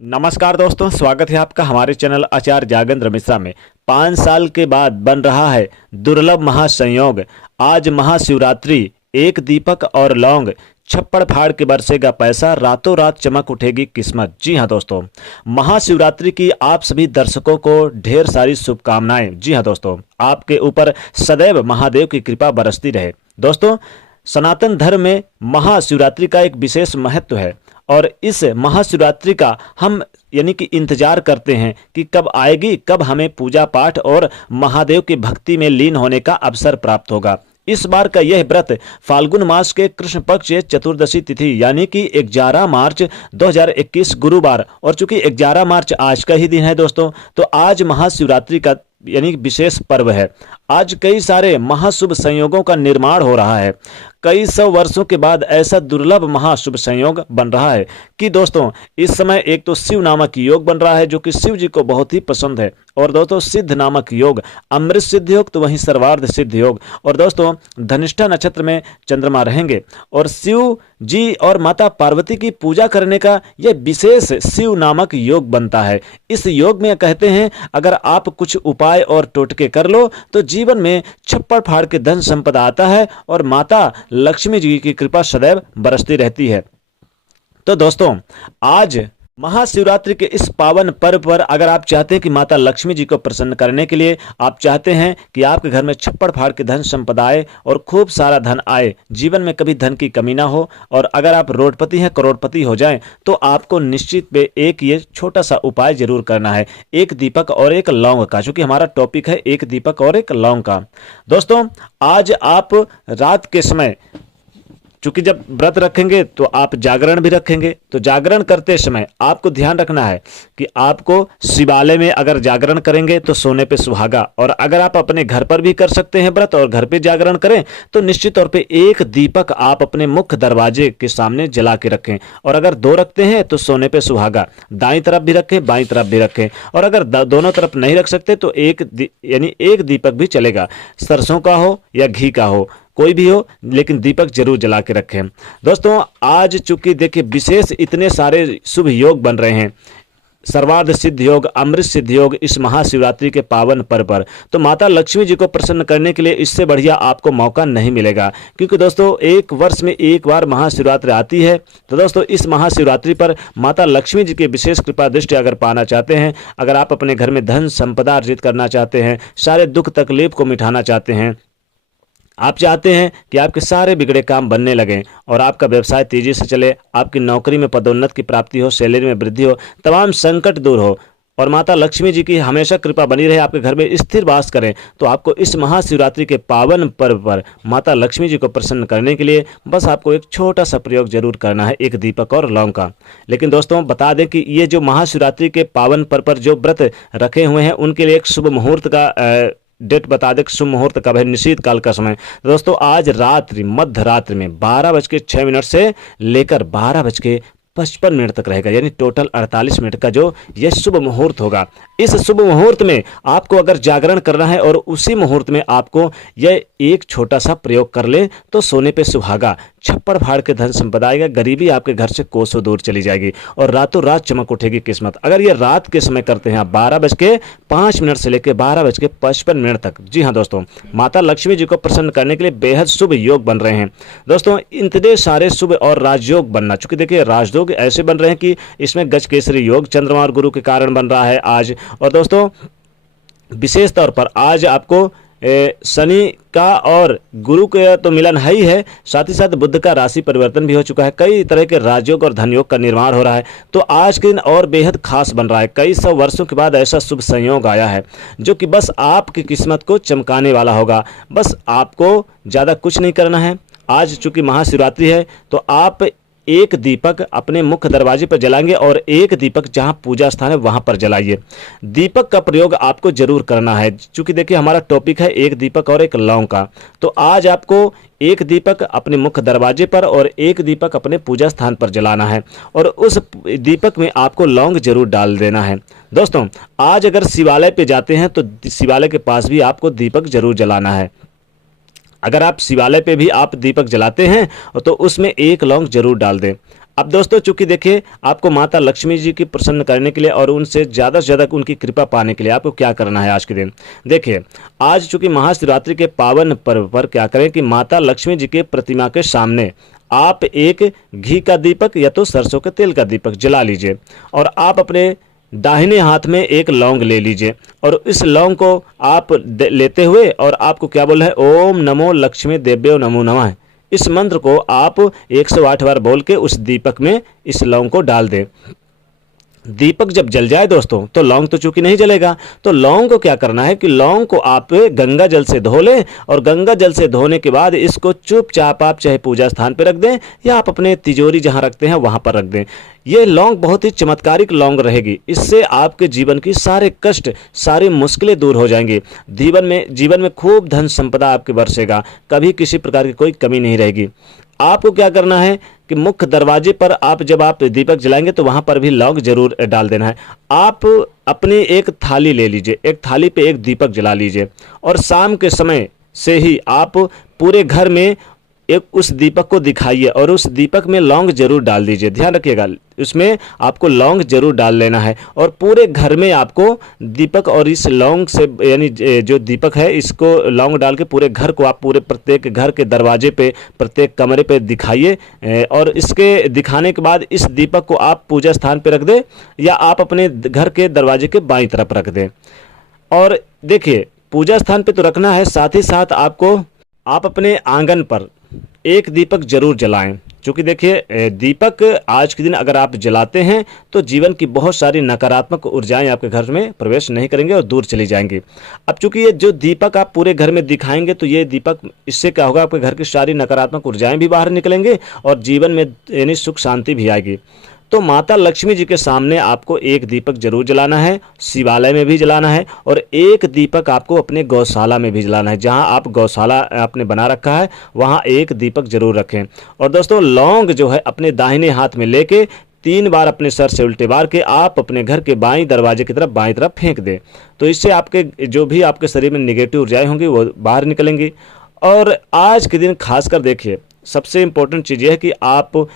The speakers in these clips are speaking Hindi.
नमस्कार दोस्तों, स्वागत है आपका हमारे चैनल आचार्य जागेंद्र मिश्रा में। 5 साल के बाद बन रहा है दुर्लभ महासंयोग। आज महाशिवरात्रि, एक दीपक और लौंग, छप्पड़ फाड़ के बरसेगा पैसा, रातों रात चमक उठेगी किस्मत। जी हाँ दोस्तों, महाशिवरात्रि की आप सभी दर्शकों को ढेर सारी शुभकामनाएं। जी हाँ दोस्तों, आपके ऊपर सदैव महादेव की कृपा बरसती रहे। दोस्तों, सनातन धर्म में महाशिवरात्रि का एक विशेष महत्व है और इस महाशिवरात्रि का हम यानी कि इंतजार करते हैं कि कब आएगी, कब हमें पूजा पाठ और महादेव की भक्ति में लीन होने का अवसर प्राप्त होगा। इस बार का यह व्रत फाल्गुन मास के कृष्ण पक्ष चतुर्दशी तिथि यानी कि 11 मार्च 2021 गुरुवार, और चूंकि 11 मार्च आज का ही दिन है दोस्तों, तो आज महाशिवरात्रि का यानी विशेष पर्व है। आज कई सारे महाशुभ संयोगों का निर्माण हो रहा है। कई सौ वर्षों के बाद ऐसा दुर्लभ महाशुभ संयोग बन रहा है कि दोस्तों इस समय एक तो शिव नामक योग बन रहा है जो कि शिव जी को बहुत ही पसंद है, और दोस्तों सिद्ध नामक योग, अमृत सिद्ध योग तो वहीं सर्वार्थ सिद्ध योग, और दोस्तों धनिष्ठा नक्षत्र में चंद्रमा रहेंगे और शिव जी और माता पार्वती की पूजा करने का यह विशेष शिव नामक योग बनता है। इस योग में कहते हैं अगर आप कुछ उपाय और टोटके कर लो तो जीवन में छप्पड़ फाड़ के धन संपदा आता है और माता लक्ष्मी जी की कृपा सदैव बरसती रहती है। तो दोस्तों, आज महाशिवरात्रि के इस पावन पर्व पर अगर आप चाहते हैं कि माता लक्ष्मी जी को प्रसन्न करने के लिए, आप चाहते हैं कि आपके घर में छप्पड़ फाड़ के धन संपदा आए और खूब सारा धन आए, जीवन में कभी धन की कमी ना हो, और अगर आप रोडपति हैं, करोड़पति हो जाएं, तो आपको निश्चित पे एक ये छोटा सा उपाय जरूर करना है, एक दीपक और एक लौंग का। चूंकि हमारा टॉपिक है एक दीपक और एक लौंग का। दोस्तों, आज आप रात के समय, चूंकि जब व्रत रखेंगे तो आप जागरण भी रखेंगे, तो जागरण करते समय आपको ध्यान रखना है कि आपको शिवालय में अगर जागरण करेंगे तो सोने पे सुहागा, और अगर आप अपने घर पर भी कर सकते हैं व्रत और घर पे जागरण करें तो निश्चित तौर पे एक दीपक आप अपने मुख्य दरवाजे के सामने जला के रखें, और अगर 2 रखते हैं तो सोने पे सुहागा, दाईं तरफ भी रखें बाईं तरफ भी रखें, और अगर दोनों तरफ नहीं रख सकते तो यानी एक दीपक भी चलेगा, सरसों का हो या घी का हो, कोई भी हो, लेकिन दीपक जरूर जला के रखें। दोस्तों, आज चूंकि देखिए विशेष इतने सारे शुभ योग बन रहे हैं, सर्वार्थ सिद्ध योग, अमृत सिद्ध योग, इस महाशिवरात्रि के पावन पर्व पर, तो माता लक्ष्मी जी को प्रसन्न करने के लिए इससे बढ़िया आपको मौका नहीं मिलेगा। क्योंकि दोस्तों एक वर्ष में एक बार महाशिवरात्रि आती है। तो दोस्तों इस महाशिवरात्रि पर माता लक्ष्मी जी की विशेष कृपा दृष्टि अगर पाना चाहते हैं, अगर आप अपने घर में धन संपदा अर्जित करना चाहते हैं, सारे दुख तकलीफ को मिटाना चाहते हैं, आप चाहते हैं कि आपके सारे बिगड़े काम बनने लगें और आपका व्यवसाय तेजी से चले, आपकी नौकरी में पदोन्नति की प्राप्ति हो, सैलरी में वृद्धि हो, तमाम संकट दूर हो और माता लक्ष्मी जी की हमेशा कृपा बनी रहे, आपके घर में स्थिर वास करें, तो आपको इस महाशिवरात्रि के पावन पर्व पर माता लक्ष्मी जी को प्रसन्न करने के लिए बस आपको एक छोटा सा प्रयोग जरूर करना है, एक दीपक और लौंग का। लेकिन दोस्तों बता दें कि ये जो महाशिवरात्रि के पावन पर्व पर जो व्रत रखे हुए हैं उनके लिए एक शुभ मुहूर्त का डेट बता दें, शुभ मुहूर्त कब है, निश्चित काल का समय। दोस्तों आज रात्रि मध्य रात्रि में 12:06 से लेकर 12:55 तक रहेगा, यानी टोटल 48 मिनट का जो यह शुभ मुहूर्त होगा। इस शुभ मुहूर्त में आपको अगर जागरण करना है और उसी मुहूर्त में आपको यह एक छोटा सा प्रयोग कर ले तो सोने पे सुहागा, छप्पड़ फाड़ के धन संपदा आएगा, गरीबी आपके घर से कोसों दूर चली जाएगी और रातों रात चमक उठेगी किस्मत। अगर ये रात के समय करते हैं आप 12:05 से लेकर 12:55 तक। जी हाँ दोस्तों, माता लक्ष्मी जी को प्रसन्न करने के लिए बेहद शुभ योग बन रहे हैं। दोस्तों इतने सारे शुभ और राजयोग बनना, चूंकि देखिए राजयोग ऐसे बन रहे हैं कि इसमें गज केसरी योग चंद्रमा और गुरु के कारण बन रहा है आज। और दोस्तों विशेष तौर पर आज आपको शनि का और गुरु का तो मिलन है ही है, साथ ही साथ बुध का राशि परिवर्तन भी हो चुका है, कई तरह के राजयोग और धनयोग का निर्माण हो रहा है। तो आज के दिन और बेहद खास बन रहा है, कई सौ वर्षों के बाद ऐसा शुभ संयोग आया है जो कि बस आपकी किस्मत को चमकाने वाला होगा। बस आपको ज़्यादा कुछ नहीं करना है। आज चूंकि महाशिवरात्रि है तो आप एक दीपक अपने मुख्य दरवाजे पर जलाएंगे और एक दीपक जहां पूजा स्थान है वहां पर जलाइए। दीपक का प्रयोग आपको जरूर करना है, क्योंकि देखिए हमारा टॉपिक है एक दीपक और एक लौंग का। तो आज आपको एक दीपक अपने मुख्य दरवाजे पर और एक दीपक अपने पूजा स्थान पर जलाना है और उस दीपक में आपको लौंग जरूर डाल देना है। दोस्तों आज अगर शिवालय पे जाते हैं तो शिवालय के पास भी आपको दीपक जरूर जलाना है। अगर आप शिवालय पे भी आप दीपक जलाते हैं तो उसमें एक लौंग जरूर डाल दें। अब दोस्तों चूंकि देखिए आपको माता लक्ष्मी जी की प्रसन्न करने के लिए और उनसे ज़्यादा से ज़्यादा उनकी कृपा पाने के लिए आपको क्या करना है आज के दिन। देखिए आज चूंकि महाशिवरात्रि के पावन पर्व पर क्या करें कि माता लक्ष्मी जी के प्रतिमा के सामने आप एक घी का दीपक या तो सरसों के तेल का दीपक जला लीजिए और आप अपने दाहिने हाथ में एक लौंग ले लीजिए और इस लौंग को आप लेते हुए और आपको क्या बोलना है, ओम नमो लक्ष्मी देव्यो नमो नमः। इस मंत्र को आप 108 बार बोल के उस दीपक में इस लौंग को डाल दें। दीपक जब जल जाए दोस्तों तो लौंग तो चूंकि नहीं जलेगा, तो लौंग को क्या करना है कि लौंग को आप गंगा जल से धो लें और गंगा जल से धोने के बाद इसको चुपचाप आप चाहे पूजा स्थान पर रख दें या आप अपने तिजोरी जहां रखते हैं वहां पर रख दें। ये लौंग बहुत ही चमत्कारिक लौंग रहेगी। इससे आपके जीवन की सारे कष्ट सारी मुश्किलें दूर हो जाएंगी। जीवन में खूब धन संपदा आपके बरसेगा, कभी किसी प्रकार की कोई कमी नहीं रहेगी। आपको क्या करना है कि मुख्य दरवाजे पर आप जब आप दीपक जलाएंगे तो वहां पर भी लौंग जरूर डाल देना है। आप अपनी एक थाली ले लीजिए, एक थाली पे एक दीपक जला लीजिए और शाम के समय से ही आप पूरे घर में एक उस दीपक को दिखाइए और उस दीपक में लौंग जरूर डाल दीजिए। ध्यान रखिएगा उसमें आपको लौंग जरूर डाल लेना है और पूरे घर में आपको दीपक और इस लौंग से यानी जो दीपक है इसको लौंग डाल के पूरे घर को आप पूरे प्रत्येक घर के दरवाजे पे प्रत्येक कमरे पे दिखाइए और इसके दिखाने के बाद इस दीपक को आप पूजा स्थान पे रख दें या आप अपने घर के दरवाजे के बाईं तरफ रख दें। और देखिए पूजा स्थान पे तो रखना है, साथ ही साथ आप अपने आंगन पर एक दीपक जरूर जलाएं। क्योंकि देखिए दीपक आज के दिन अगर आप जलाते हैं तो जीवन की बहुत सारी नकारात्मक ऊर्जाएं आपके घर में प्रवेश नहीं करेंगे और दूर चली जाएंगी। अब चूंकि ये जो दीपक आप पूरे घर में दिखाएंगे तो ये दीपक इससे क्या होगा, आपके घर की सारी नकारात्मक ऊर्जाएं भी बाहर निकलेंगे और जीवन में यानी सुख शांति भी आएगी। तो माता लक्ष्मी जी के सामने आपको एक दीपक जरूर जलाना है, शिवालय में भी जलाना है और एक दीपक आपको अपने गौशाला में भी जलाना है। जहां आप गौशाला आपने बना रखा है वहां एक दीपक जरूर रखें। और दोस्तों लौंग जो है अपने दाहिने हाथ में लेके 3 बार अपने सर से उल्टे बार के आप अपने घर के बाईं दरवाजे की तरफ बाईं तरफ फेंक दें। तो इससे आपके जो भी आपके शरीर में निगेटिव ऊर्जाएं होंगी वो बाहर निकलेंगी। और आज के दिन खासकर देखिए सबसे इम्पोर्टेंट चीज़ यह है कि आप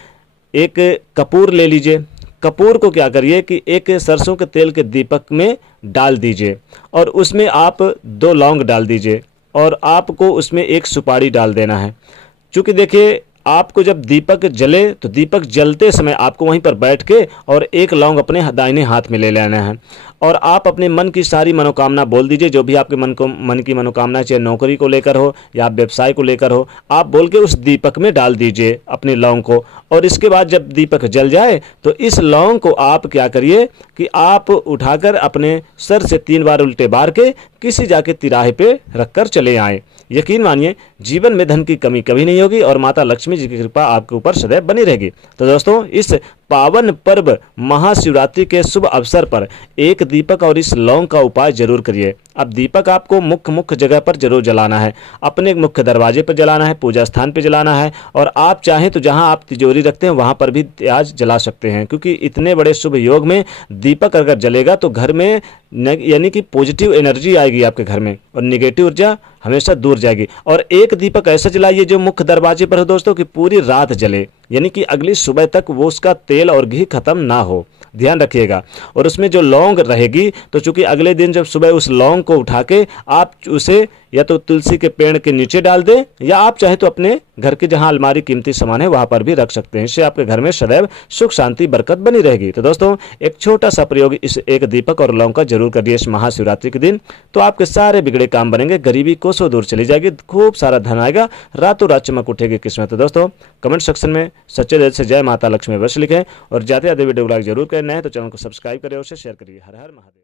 एक कपूर ले लीजिए। कपूर को क्या करिए कि एक सरसों के तेल के दीपक में डाल दीजिए और उसमें आप 2 लौंग डाल दीजिए और आपको उसमें एक सुपारी डाल देना है। क्योंकि देखिए आपको जब दीपक जले तो दीपक जलते समय आपको वहीं पर बैठ के और एक लौंग अपने दाहिने हाथ में ले लेना है और आप अपने मन की सारी मनोकामना बोल दीजिए। जो भी आपके मन की मनोकामना, चाहे नौकरी को लेकर हो या व्यवसाय को लेकर हो, आप बोल के उस दीपक में डाल दीजिए अपने लौंग को। और इसके बाद जब दीपक जल जाए तो इस लौंग को आप क्या करिए कि आप उठाकर अपने सर से 3 बार उल्टे बार के किसी जाके तिराहे पे रखकर चले आए। यकीन मानिए जीवन में धन की कमी कभी नहीं होगी और माता लक्ष्मी जी की कृपा आपके ऊपर सदैव बनी रहेगी। तो दोस्तों इस पावन पर्व महाशिवरात्रि के शुभ अवसर पर एक दीपक और इस लौंग का उपाय जरूर करिए। अब दीपक आपको मुख्य जगह पर जरूर जलाना है, अपने मुख्य दरवाजे पर जलाना है, पूजा स्थान पर जलाना है और आप चाहें तो जहां आप तिजोरी रखते हैं वहां पर भी आज जला सकते हैं। क्योंकि इतने बड़े शुभ योग में दीपक अगर जलेगा तो घर में यानी कि पॉजिटिव एनर्जी आएगी आपके घर में और निगेटिव ऊर्जा हमेशा दूर जाएगी। और एक दीपक ऐसा जलाइए जो मुख्य दरवाजे पर हो दोस्तों कि पूरी रात जले, यानी कि अगली सुबह तक वो उसका तेल और घी खत्म ना हो। ध्यान रखिएगा। और उसमें जो लौंग रहेगी तो चूंकि अगले दिन जब सुबह उस लौंग को उठा के आप उसे या तो तुलसी के पेड़ के नीचे डाल दें या आप चाहे तो अपने घर के जहां अलमारी कीमती सामान है वहां पर भी रख सकते हैं। इससे आपके घर में सदैव सुख शांति बरकत बनी रहेगी। तो दोस्तों एक छोटा सा प्रयोग इस एक दीपक और लौंग का जरूर करिए इस महाशिवरात्रि के दिन, तो आपके सारे बिगड़े काम बनेंगे, गरीबी कोसों दूर चली जाएगी, खूब सारा धन आएगा, रातों रात चमक उठेगी किस्मत। तो दोस्तों कमेंट सेक्शन में सच्चे दिल से जय माता लक्ष्मी अवश्य लिखें और जाते जाते वीडियो को लाइक जरूर करें। नए तो चैनल को सब्सक्राइब करें और शेयर करिए। हर हर महादेव।